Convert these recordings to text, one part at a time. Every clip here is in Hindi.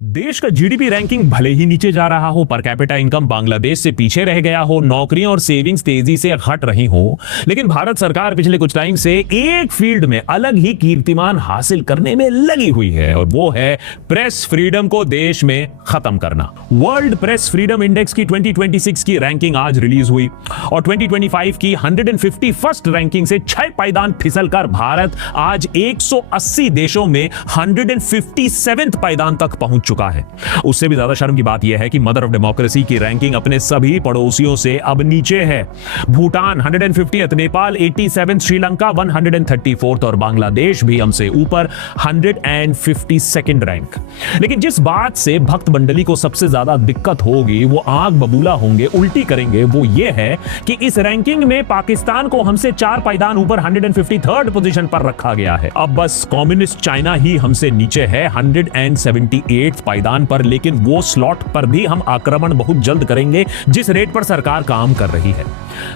देश का जीडीपी रैंकिंग भले ही नीचे जा रहा हो, पर कैपिटा इनकम बांग्लादेश से पीछे रह गया हो, नौकरियां और सेविंग्स तेजी से घट रही हो, लेकिन भारत सरकार पिछले कुछ टाइम से एक फील्ड में अलग ही कीर्तिमान हासिल करने में लगी हुई है, और वो है प्रेस फ्रीडम को देश में खत्म करना। वर्ल्ड प्रेस फ्रीडम इंडेक्स की 2026 की रैंकिंग आज रिलीज हुई और 2025 की 151st रैंकिंग से 6 पायदान फिसलकर भारत आज 180 देशों में 157th पायदान तक पहुंच चुका है। उससे भी ज्यादा शर्म की बात यह है कि मदर ऑफ डेमोक्रेसी की रैंकिंग अपने सभी पड़ोसियों से अब नीचे है। Bhutan 150th, Nepal 87th, Sri Lanka 134th और बांग्लादेश भी हमसे ऊपर 152nd रैंक। लेकिन जिस बात से भक्त मंडली को सबसे ज्यादा दिक्कत होगी, वो आंख बबूला होंगे, उल्टी करेंगे, वो ये है कि इस रैंकिंग में पाकिस्तान को हमसे 4 पायदान ऊपर 153rd पोजीशन पर रखा गया है। अब बस कम्युनिस्ट चाइना ही हमसे नीचे है 178 पायदान पर, लेकिन वो स्लॉट पर भी हम आक्रमण बहुत जल्द करेंगे जिस रेट पर सरकार काम कर रही है।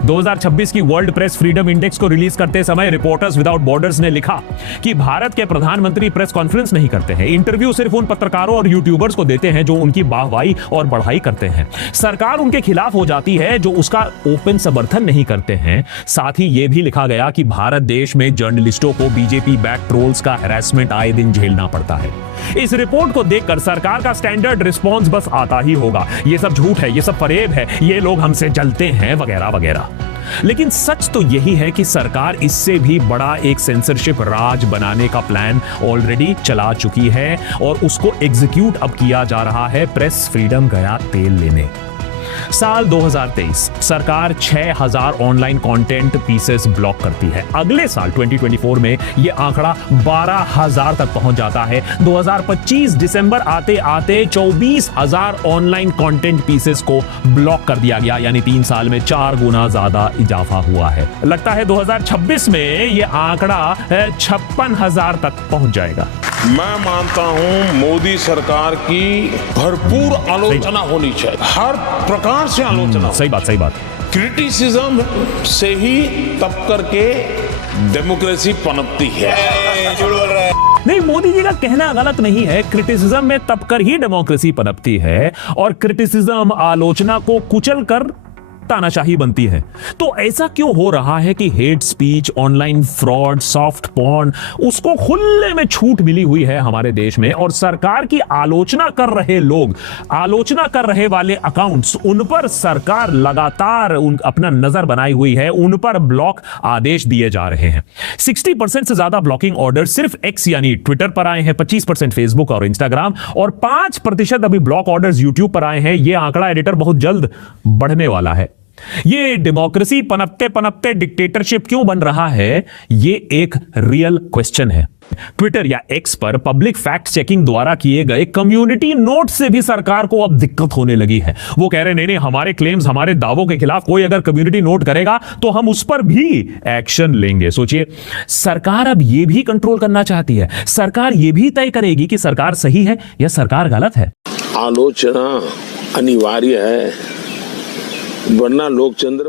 2026 की वर्ल्ड प्रेस फ्रीडम इंडेक्स को रिलीज करते समय रिपोर्टर्स विदाउट बॉर्डर्स ने लिखा कि भारत के प्रधानमंत्री प्रेस कॉन्फ्रेंस नहीं करते हैं, इंटरव्यू सिर्फ उन पत्रकारों और यूट्यूबर्स को देते हैं जो उनकी वाहवाही और बढ़ाई करते हैं। सरकार उनके खिलाफ हो जाती है जो उसका ओपन समर्थन नहीं करते हैं। साथ ही यह भी लिखा गया कि भारत देश में जर्नलिस्टों को बीजेपी बैक ट्रोल्स का हैरेसमेंट आए दिन झेलना पड़ता है। इस रिपोर्ट को देखकर सरकार का स्टैंडर्ड रिस्पॉन्स बस आता ही होगा, ये सब झूठ है, ये सब फरेब है, ये लोग हमसे जलते हैं वगैरह वगैरह। लेकिन सच तो यही है कि सरकार इससे भी बड़ा एक सेंसरशिप राज बनाने का प्लान ऑलरेडी चला चुकी है और उसको एग्जीक्यूट अब किया जा रहा है। प्रेस फ्रीडम गया तेल लेने। साल 2023 सरकार 6000 ऑनलाइन कंटेंट पीसेस ब्लॉक करती है। अगले साल 2024 में यह आंकड़ा 12000 तक पहुंच जाता है। 2025 दिसंबर आते आते 24000 ऑनलाइन कंटेंट पीसेस को ब्लॉक कर दिया गया, यानी 3 साल में 4 गुना ज्यादा इजाफा हुआ है। लगता है 2026 में यह आंकड़ा 56000 तक पहुंच जाएगा। मैं मानता हूं मोदी सरकार की भरपूर आलोचना होनी चाहिए, हर प्रकार से आलोचना। सही बात। क्रिटिसिज्म से ही तब करके डेमोक्रेसी पनपती है। नहीं, मोदी जी का कहना गलत नहीं है। क्रिटिसिज्म में तब कर ही डेमोक्रेसी पनपती है और क्रिटिसिज्म आलोचना को कुचल कर तानाशाही बनती है। तो ऐसा क्यों हो रहा है कि hate speech, online fraud, soft porn, उसको खुले में छूट मिली हुई है हमारे देश में, और सरकार की आलोचना कर रहे लोग, आलोचना कर रहे वाले अकाउंट्स, उन पर सरकार लगातार अपना नजर बनाई हुई है, उन पर ब्लॉक आदेश दिए जा रहे हैं। 60% से ज्यादा ब्लॉकिंग ऑर्डर सिर्फ एक्स यानी ट्विटर पर आए हैं, 25% फेसबुक और इंस्टाग्राम, और 5% अभी ब्लॉक ऑर्डर्स यूट्यूब पर आए हैं। यह आंकड़ा एडिटर बहुत जल्द बढ़ने वाला है। ये डेमोक्रेसी पनपते पनपते डिक्टेटरशिप क्यों बन रहा है, ये एक रियल क्वेश्चन है। ट्विटर या एक्स पर पब्लिक फैक्ट चेकिंग द्वारा किए गए कम्युनिटी नोट से भी सरकार को अब दिक्कत होने लगी है। वो कह रहे नहीं, हमारे क्लेम्स, हमारे दावों के खिलाफ कोई अगर कम्युनिटी नोट करेगा तो हम उस पर भी एक्शन लेंगे। सोचिए, सरकार अब ये भी कंट्रोल करना चाहती है। सरकार ये भी तय करेगी कि सरकार सही है या सरकार गलत है। आलोचना अनिवार्य है, वरना लोकतंत्र